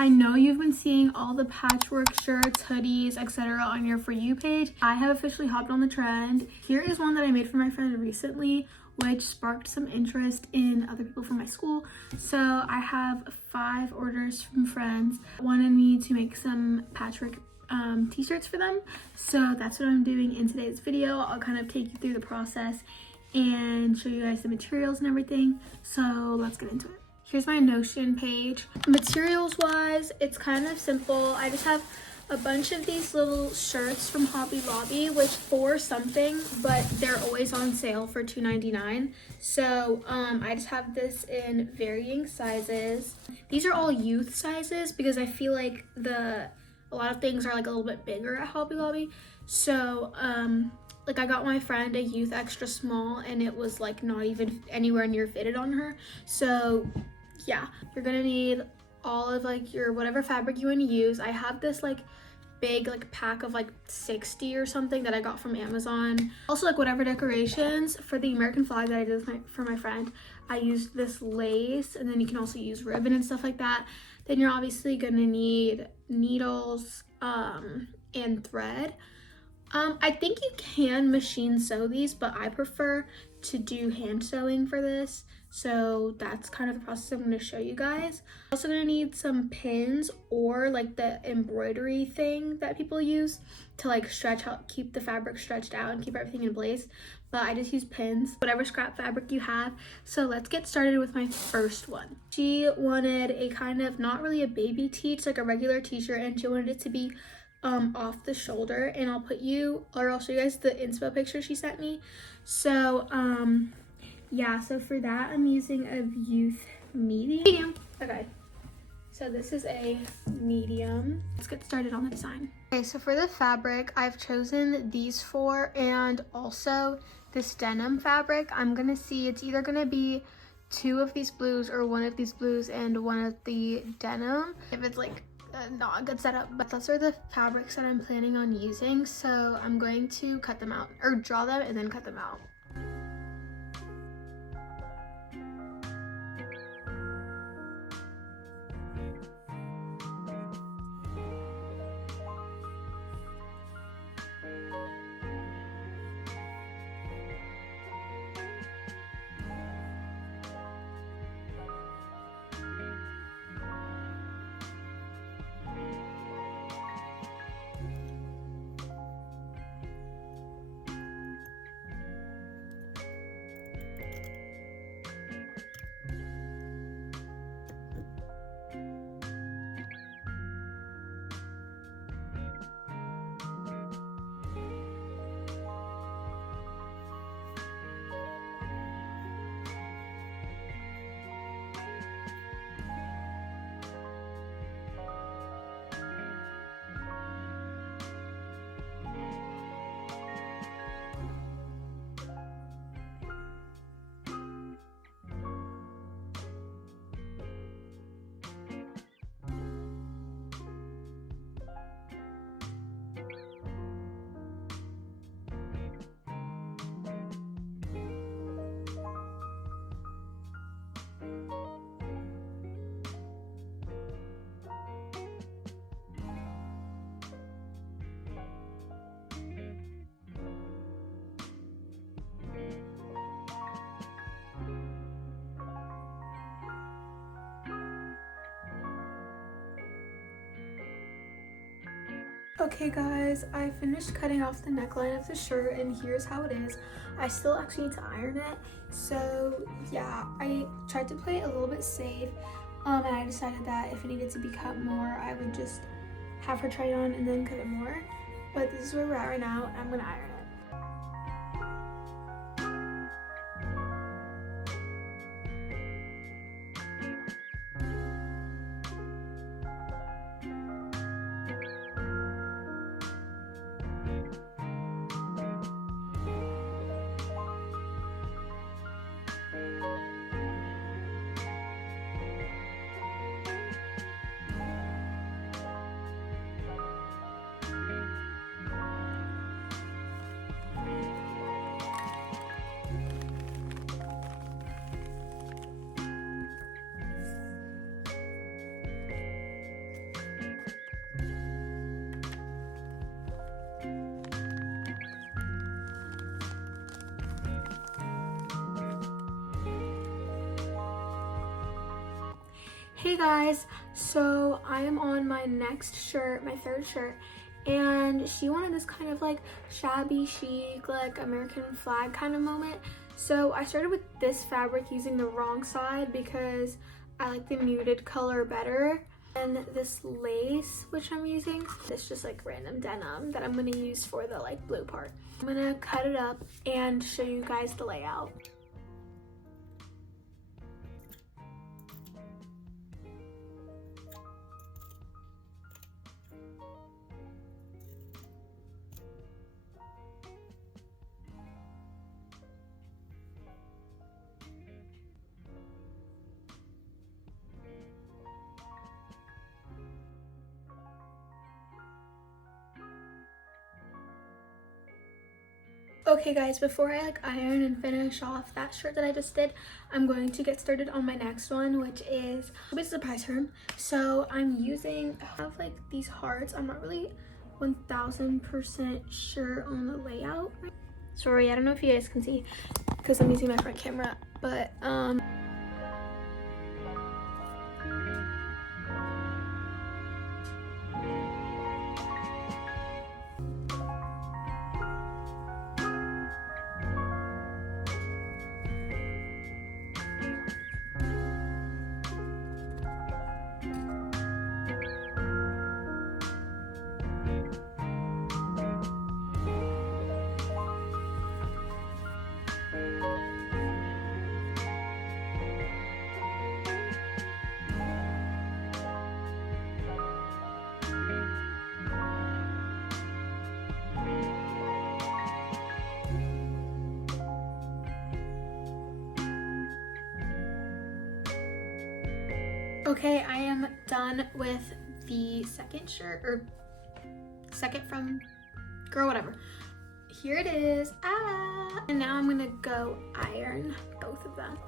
I know you've been seeing all the patchwork shirts, hoodies, etc. on your For You page. I have officially hopped on the trend. Here is one that I made for my friend recently, which sparked some interest in other people from my school. So I have 5 orders from friends wanting me to make some patchwork t-shirts for them. So that's what I'm doing in today's video. I'll kind of take you through the process and show you guys the materials and everything. So let's get into it. Here's my Notion page. Materials wise, it's kind of simple. I just have a bunch of these little shirts from Hobby Lobby, which for something, but they're always on sale for $2.99. So I just have this in varying sizes. These are all youth sizes because I feel like a lot of things are like a little bit bigger at Hobby Lobby. So like I got my friend a youth extra small and it was like not even anywhere near fitted on her. So yeah, you're gonna need all of like your whatever fabric you want to use. I have this like big like pack of like 60 or something that I got from Amazon. Also like whatever decorations for the American flag that I did for my friend, I used this lace, and then you can also use ribbon and stuff like that. Then you're obviously gonna need needles and thread. I think you can machine sew these, but I prefer to do hand sewing for this. So that's kind of the process I'm going to show you guys. Also going to need some pins or like the embroidery thing that people use to like stretch out, keep the fabric stretched out and keep everything in place. But I just use pins, whatever scrap fabric you have. So let's get started with my first one. She wanted a kind of, not really a baby tee, it's like a regular t-shirt, and she wanted it to be off the shoulder, and I'll show you guys the inspo picture she sent me. So yeah, so for that I'm using a youth medium. Okay, so this is a medium. Let's get started on the design. Okay, so for the fabric, I've chosen these 4 and also this denim fabric. I'm gonna see, it's either gonna be 2 of these blues or 1 of these blues and 1 of the denim. If it's like not a good setup, but those are the fabrics that I'm planning on using. So I'm going to cut them out, or draw them and then cut them out. Okay guys, I finished cutting off the neckline of the shirt and here's how it is. I still actually need to iron it. So yeah, I tried to play it a little bit safe and I decided that if it needed to be cut more, I would just have her try it on and then cut it more. But this is where we're at right now. I'm gonna iron it. Hey guys, so I am on my next shirt, my third shirt, and she wanted this kind of like shabby chic, like American flag kind of moment. So I started with this fabric using the wrong side because I like the muted color better. And this lace, which I'm using, it's just like random denim that I'm gonna use for the like blue part. I'm gonna cut it up and show you guys the layout. Okay guys, before I like iron and finish off that shirt that I just did, I'm going to get started on my next one, which is a surprise for him. So I'm using, I have like these hearts. I'm not really 1000% sure on the layout. Sorry, I don't know if you guys can see because I'm using my front camera, but okay, I am done with the second shirt, or second from girl, whatever. Here it is. And now I'm gonna go iron both of them.